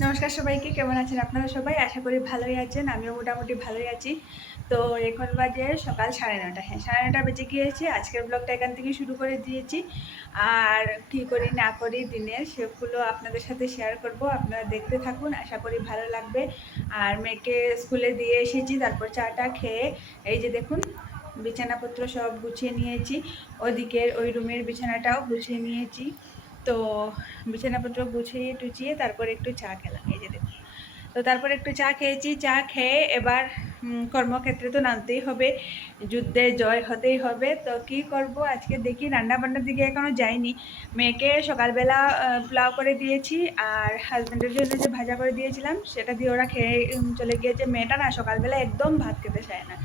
নমস্কার সবাইকে, কেমন আছেন আপনারা সবাই? আশা করি ভালোই আছেন, আমিও মোটামুটি ভালোই আছি। তো এখন বাজে সকাল সাড়ে নটা হ্যাঁ সাড়ে নটা বেজে গিয়েছে, আজকের ব্লগটা এখান থেকে শুরু করে দিয়েছি। আর কি করি না করি দিনের, সেগুলো আপনাদের সাথে শেয়ার করব। আপনারা দেখতে থাকুন, আশা করি ভালো লাগবে। আর মেয়েকে স্কুলে দিয়ে এসেছি, তারপর চাটা খেয়ে, এই যে দেখুন, বিছানাপত্র সব গুছিয়ে নিয়েছি। ওদিকের ওই রুমের বিছানাটাও গুছিয়ে নিয়েছি। তো বিছানাপত্র গুছিয়ে টুচিয়ে তারপর একটু চা খেলাম, এই যে দেখুন। তো তারপর একটু চা খেয়েছি, চা খেয়ে এবার কর্মক্ষেত্রে তো নামতেই হবে, যুদ্ধে জয় হতেই হবে। তো কি করব, আজকে দেখি রান্না বান্নার দিকে এখনও যাইনি। মেয়েকে সকালবেলা পোলাও করে দিয়েছি আর হাজব্যান্ডের জন্য যে ভাজা করে দিয়েছিলাম, সেটা দিয়ে ওরা খেয়ে চলে গিয়েছে। মেয়েটা না সকালবেলা একদম ভাত খেতে চায় না।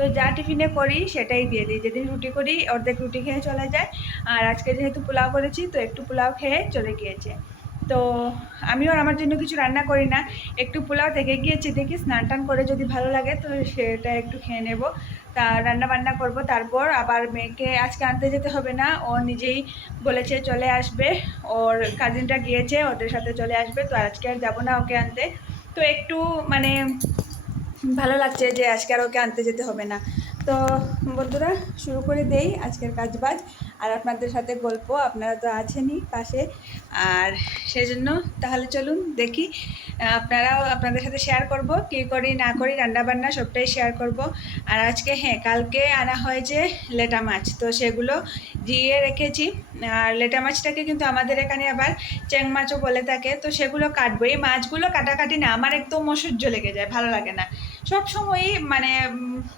তো যা টিফিনে করি সেটাই দিয়ে দিই। যেদিন রুটি করি, অর্ধেক রুটি খেয়ে চলে যায়। আর আজকে যেহেতু পোলাও করেছি, তো একটু পোলাও খেয়ে চলে গিয়েছে। তো আমিও আমার জন্য কিছু রান্না করি না। একটু পোলাও থেকে গিয়েছি দেখি, স্নান টান করে যদি ভালো লাগে তো সেটা একটু খেয়ে নেব। তা রান্না বান্না করব। তারপর আবার মেয়েকে আজকে আনতে যেতে হবে না। ও নিজেই বলেছে চলে আসবে। ওর কাজিনটা গিয়েছে, ওদের সাথে চলে আসবে। তো আজকে আর যাব না ওকে আনতে। তো একটু মানে ভালো লাগছে যে আজকে আর ওকে আনতে যেতে হবে না। তো বন্ধুরা, শুরু করে দেই আজকের কাজ বাজ আর আপনাদের সাথে গল্প, আপনারা তো আছেনই পাশে। আর সেই জন্য তাহলে চলুন দেখি আপনারাও আপনাদের সাথে শেয়ার করব, কী করি, না করি, রান্নাবান্না সবটাই শেয়ার করব। আর আজকে হ্যাঁ কালকে আনা হয় যে লেটা মাছ, তো সেগুলো দিয়ে রেখেছি। আর লেটা মাছটাকে কিন্তু আমাদের এখানে আবার চেং মাছও বলে থাকে, তো সেগুলো কাটবো। এই মাছগুলো কাটাকাটি না, আমার একদম অসহ্য লেগে যায়, ভালো লাগে না। সব সময়ই মানে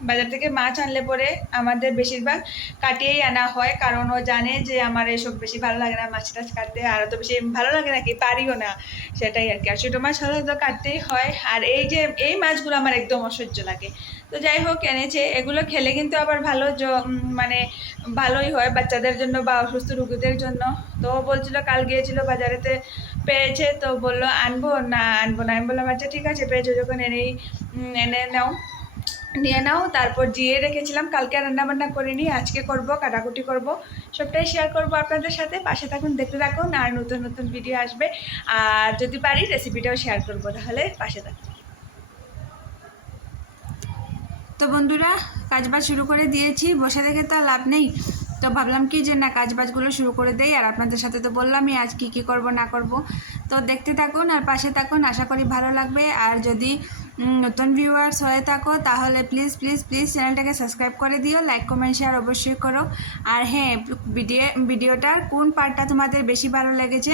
বাজার থেকে মাছ আনলে পরে আমাদের বেশিরভাগ কাটিয়েই আনা হয়, কারণ ও জানে যে আমার এসব বেশি ভালো লাগে না মাছ টাছ কাটতে, আর তো বেশি ভালো লাগে না কি পারিও না, সেটাই আর কি। আর ছোটো মাছ হলে তো কাটতেই হয়, আর এই যে, এই মাছগুলো আমার একদম অসহ্য লাগে। তো যাই হোক, এনেছে, এগুলো খেলে কিন্তু আবার ভালো মানে ভালোই হয় বাচ্চাদের জন্য বা অসুস্থ রুগীদের জন্য। তো বলছিল, কাল গিয়েছিল বাজারেতে পেয়েছে, তো বলল, আনব, না আনব না। আমি বললাম আচ্ছা ঠিক আছে, পেয়েছ, যখন এনেই এনে নাও। নিয়ে নাও, তারপর জিয়ে রেখেছিলাম। কালকে আর রান্না বান্না করিনি, আজকে করব, কাটাকুটি করব। সবটাই শেয়ার করব আপনাদের সাথে। পাশে থাকুন, দেখতে থাকুন, আর নতুন নতুন ভিডিও আসবে। আর যদি পারি রেসিপিটাও শেয়ার করব, তাহলে পাশে থাকুন। তো বন্ধুরা, কাজবাজ শুরু করে দিয়েছি। বসে দেখে তো লাভ নেই। তো ভাবলাম কি যে না, কাজবাজগুলো শুরু করে দেই। আর আপনাদের সাথে তো বললামই, আজ কি কি করব, না করব। তো দেখতে থাকুন আর পাশে থাকুন। আশা করি ভালো লাগবে। আর যদি নতুন ভিউয়ার্স হয়ে থাকো, তাহলে প্লিজ প্লিজ প্লিজ চ্যানেলটাকে সাবস্ক্রাইব করে দিও লাইক কমেন্ট শেয়ার অবশ্যই করো। আর হ্যাঁ ভিডিও ভিডিওটার কোন পার্টটা তোমাদের বেশি ভালো লেগেছে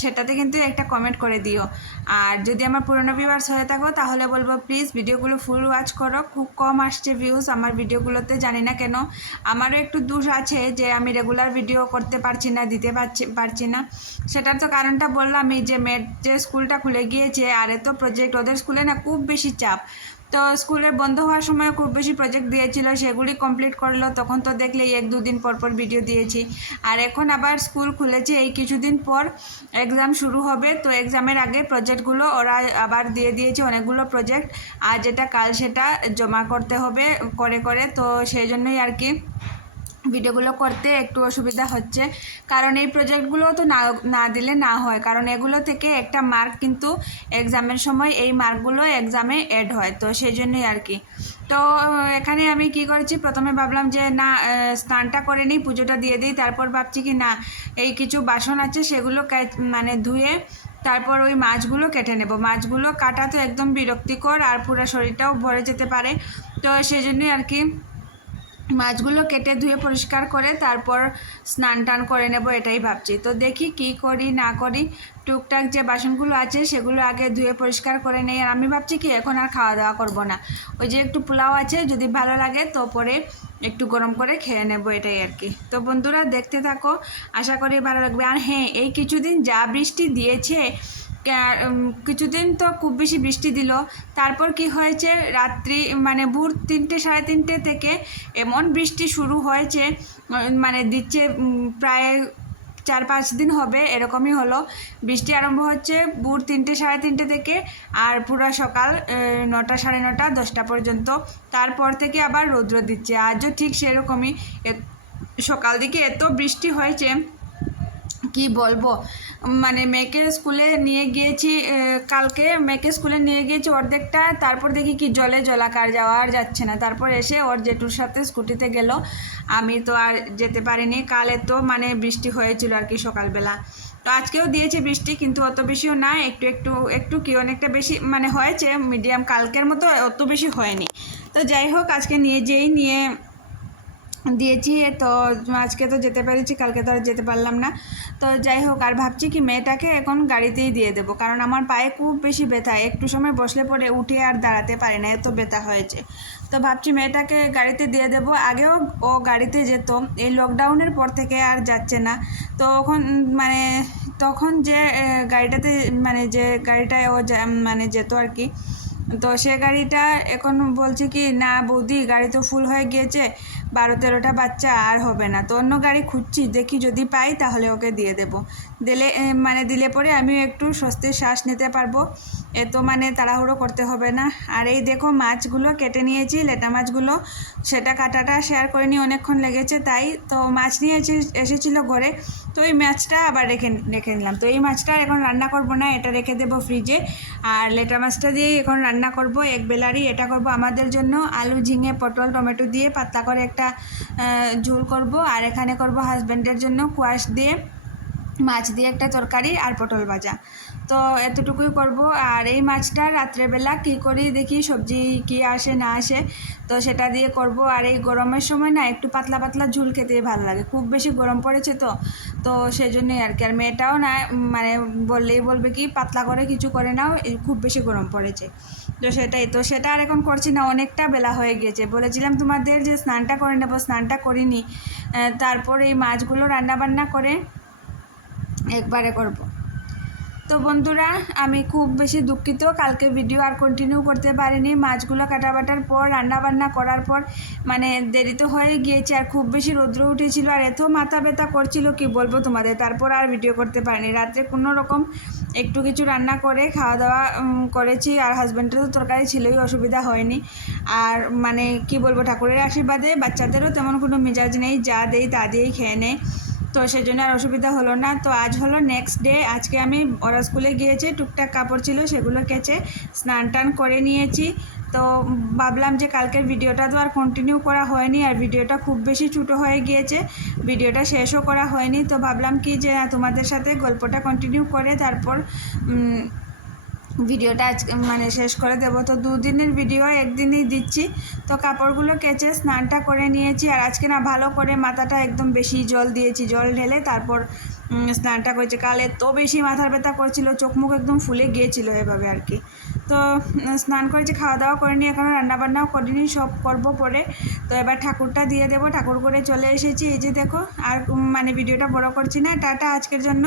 সেটাতে কিন্তু একটা কমেন্ট করে দিও। আর যদি আমার পুরনো ভিউয়ার্স হয়ে থাকো, তাহলে বলব প্লিজ ভিডিওগুলো ফুল ওয়াচ করো। খুব কম আসছে ভিউজ আমার ভিডিওগুলোতে জানি না কেন। আমারও একটু দোষ আছে যে আমি রেগুলার ভিডিও করতে পারছি না, দিতে পারছি পারছি না। সেটার তো কারণটা বললামই যে মেয়ের যে স্কুলটা খুলে গিয়েছে, আর এত প্রজেক্ট ওদের স্কুলে না খুব বেশি চাপ। তো স্কুলে বন্ধ হওয়ার সময় খুব বেশি প্রজেক্ট দিয়েছিল, সেগুলি কমপ্লিট করল। তখন তো দেখলেই এক দুদিন পর পর ভিডিও দিয়েছি। আর এখন আবার স্কুল খুলেছে, এই কিছুদিন পর এক্সাম শুরু হবে। তো এক্সামের আগে প্রজেক্টগুলো ওরা আবার দিয়ে দিয়েছে, অনেকগুলো প্রজেক্ট আর যেটা কাল সেটা জমা করতে হবে, করে করে। তো সেই জন্যই আর কি ভিডিওগুলো করতে একটু অসুবিধা হচ্ছে। কারণ এই প্রজেক্টগুলো তো না না দিলে না হয়। কারণ এগুলো থেকে একটা মার্ক কিন্তু এক্সামের সময় এই মার্কগুলো এক্সামে অ্যাড হয়। তো সেই জন্যই আর কি। তো এখানে আমি কি করেছি, প্রথমে ভাবলাম যে না স্নানটা করে নিই, পুজোটা দিয়ে দিই, তারপর ভাবছি কি না, এই কিছু বাসন আছে সেগুলো মানে ধুয়ে তারপর ওই মাছগুলো কেটে নেব। মাছগুলো কাটা তো একদম বিরক্তিকর আর পুরো শরীরটাও ভরে যেতে পারে। তো সেই জন্যই আর কি মাছগুলো কেটে ধুয়ে পরিষ্কার করে তারপর স্নান টান করে নেব এটাই ভাবছি। তো দেখি কি করি, না করি। টুকটাক যে বাসনগুলো আছে সেগুলো আগে ধুয়ে পরিষ্কার করে নেই। আর আমি ভাবছি কি, এখন আর খাওয়া দাওয়া করব না। ওই যে একটু পোলাও আছে, যদি ভালো লাগে তো পরে একটু গরম করে খেয়ে নেব এটাই আর কি। তো বন্ধুরা দেখতে থাকো, আশা করি ভালো লাগবে। আর হ্যাঁ এই কিছুদিন যা বৃষ্টি দিয়েছে কিছুদিন তো খুব বেশি বৃষ্টি দিল। তারপর কি হয়েছে? রাত্রি মানে ভোর তিনটে, সাড়ে তিনটে থেকে এমন বৃষ্টি শুরু হয়েছে মানে দিচ্ছে প্রায় চার পাঁচ দিন হবে, এরকমই হলো। বৃষ্টি আরম্ভ হচ্ছে ভোর তিনটে, সাড়ে তিনটে থেকে আর পুরো সকাল নটা, সাড়ে নটা, দশটা পর্যন্ত। তারপর থেকে আবার রৌদ্র দিচ্ছে। আজও ঠিক সেরকমই। সকাল দিকে এত বৃষ্টি হয়েছে কি বলব? মানে মেয়েকে স্কুলে নিয়ে গিয়েছি কালকে মেয়েকে স্কুলে নিয়ে গিয়েছি অর্ধেকটা, তারপর দেখি কি জলে জলাকার যাওয়া আর যাচ্ছে না। তারপর এসে ওর জেঠুর সাথে স্কুটিতে গেল। আমি তো আর যেতে পারিনি। কালে তো মানে বৃষ্টি হয়েছিল আর কি সকালবেলা। তো আজকেও দিয়েছে বৃষ্টি, কিন্তু অত বেশিও না। একটু একটু একটু কি অনেকটা বেশি মানে হয়েছে। মিডিয়াম কালকের মতো অত বেশি হয়নি। তো যাই হোক, আজকে নিয়ে যেই নিয়ে দিয়েছি, তো আজকে তো যেতে পেরেছি, কালকে তো আর যেতে পারলাম না। তো যাই হোক, আর ভাবছি কি মেয়েটাকে এখন গাড়িতেই দিয়ে দেবো, কারণ আমার পায়ে খুব বেশি ব্যথা, একটু সময় বসলে পরে উঠে আর দাঁড়াতে পারি না, এত ব্যথা হয়েছে। তো ভাবছি মেয়েটাকে গাড়িতে দিয়ে দেবো, আগেও ও গাড়িতে যেত, এই লকডাউনের পর থেকে আর যাচ্ছে না। তো ওখন মানে তখন যে গাড়িটাতে মানে যে গাড়িটায় ও মানে যেত আর কি, তো সে গাড়িটা এখন বলছে কি, না বৌদি, গাড়ি তো ফুল হয়ে গিয়েছে। বারো তেরোটা বাচ্চা আর হবে না। তো অন্য গাড়ি খুঁজছি, দেখি যদি পাই তাহলে ওকে দিয়ে দেবো। দিলে মানে দিলে পরে আমিও একটু স্বস্তির শ্বাস নিতে পারব। এত মানে তাড়াহুড়ো করতে হবে না। আর এই দেখো মাছগুলো কেটে নিয়েছি, লেটা মাছগুলো। সেটা কাটাটা শেয়ার করে নিয়ে অনেকক্ষণ লেগেছে তাই। তো মাছ নিয়ে এসে- এসেছিল ঘরে। তো এই মাছটা আবার রেখে রেখে নিলাম। তো এই মাছটা এখন রান্না করব না, এটা রেখে দেবো ফ্রিজে আর লেটা মাছটা দিয়ে এখন রান্না করব, এক বেলারই এটা করব আমাদের জন্য। আলু, ঝিঙে, পটল, টমেটো দিয়ে পাতলা করে একটা ঝোল করব। আর এখানে করব হাজব্যান্ডের জন্য কোয়াশ দিয়ে। মাছ দিয়ে একটা তরকারি আর পটল ভাজা। তো এতটুকুই করব। আর এই মাছটা রাত্রেবেলা কী করি দেখি সবজি কি আসে না আসে, তো সেটা দিয়ে করব। আর এই গরমের সময় না একটু পাতলা পাতলা ঝুল খেতেই ভালো লাগে। খুব বেশি গরম পড়েছে তো তো সেই জন্যই আর কি। আর মেয়েটাও না মানে বললেই বলবে কি, পাতলা করে কিছু করে নাও খুব বেশি গরম পড়েছে। তো সেটাই, তো সেটা আর এখন করছি না, অনেকটা বেলা হয়ে গিয়েছে। বলেছিলাম তোমাদের যে স্নানটা করে নেব, স্নানটা করিনি। তারপর এই মাছগুলো রান্না বান্না করে একবারে করব। তো বন্ধুরা, আমি খুব বেশি দুঃখিত। কালকে ভিডিও আর কন্টিনিউ করতে পারিনি। মাছগুলো কাটাবাটার পর রান্না বান্না করার পর মানে দেরি তো হয়ে গিয়েছে আর খুব বেশি রৌদ্র উঠেছিল আর এত মাথা ব্যথা করছিল, কি বলব তোমাদের? তারপর আর ভিডিও করতে পারিনি। রাত্রে কোনো রকম একটু কিছু রান্না করে খাওয়া দাওয়া করেছি। আর হাজব্যান্ডের তো তরকারি ছিলই, অসুবিধা হয়নি। আর মানে কি বলব, ঠাকুরের আশীর্বাদে বাচ্চাদেরও তেমন কোনো মেজাজ নেই। যা দেই তা দিয়েই খেয়ে নেয়। তো সেই জন্য আর অসুবিধা হলো না। তো আজ হলো নেক্সট ডে আজকে আমি ওরা স্কুলে গিয়েছি, টুকটাক কাপড় ছিল, সেগুলো কেচে স্নান টান করে নিয়েছি। তো ভাবলাম যে কালকের ভিডিওটা তো আর কন্টিনিউ করা হয়নি, আর ভিডিওটা খুব বেশি ছোটো হয়ে গিয়েছে। ভিডিওটা শেষও করা হয়নি। তো ভাবলাম কি যে তোমাদের সাথে গল্পটা কন্টিনিউ করে তারপর ভিডিওটা আজকে মানে শেষ করে দেবো। তো দুদিনের ভিডিও, একদিনই দিচ্ছি। তো কাপড়গুলো কেচে স্নানটা করে নিয়েছি। আর আজকে না ভালো করে মাথাটা একদম বেশি জল দিয়েছি। জল ঢেলে তারপর স্নানটা করেছি। কাল এত বেশি মাথার ব্যথা করছিল, চোখ মুখ একদম ফুলে গিয়েছিল এভাবে আর কি। তো স্নান করেছি, খাওয়া দাওয়া করে নিয়ে এখনও রান্নাবান্নাও করিনি, সব করব পরে। তো এবার ঠাকুরটা দিয়ে দেবো। ঠাকুর করে চলে এসেছি। এই যে দেখো, আর মানে ভিডিওটা বড় করছি না। টাটা আজকের জন্য।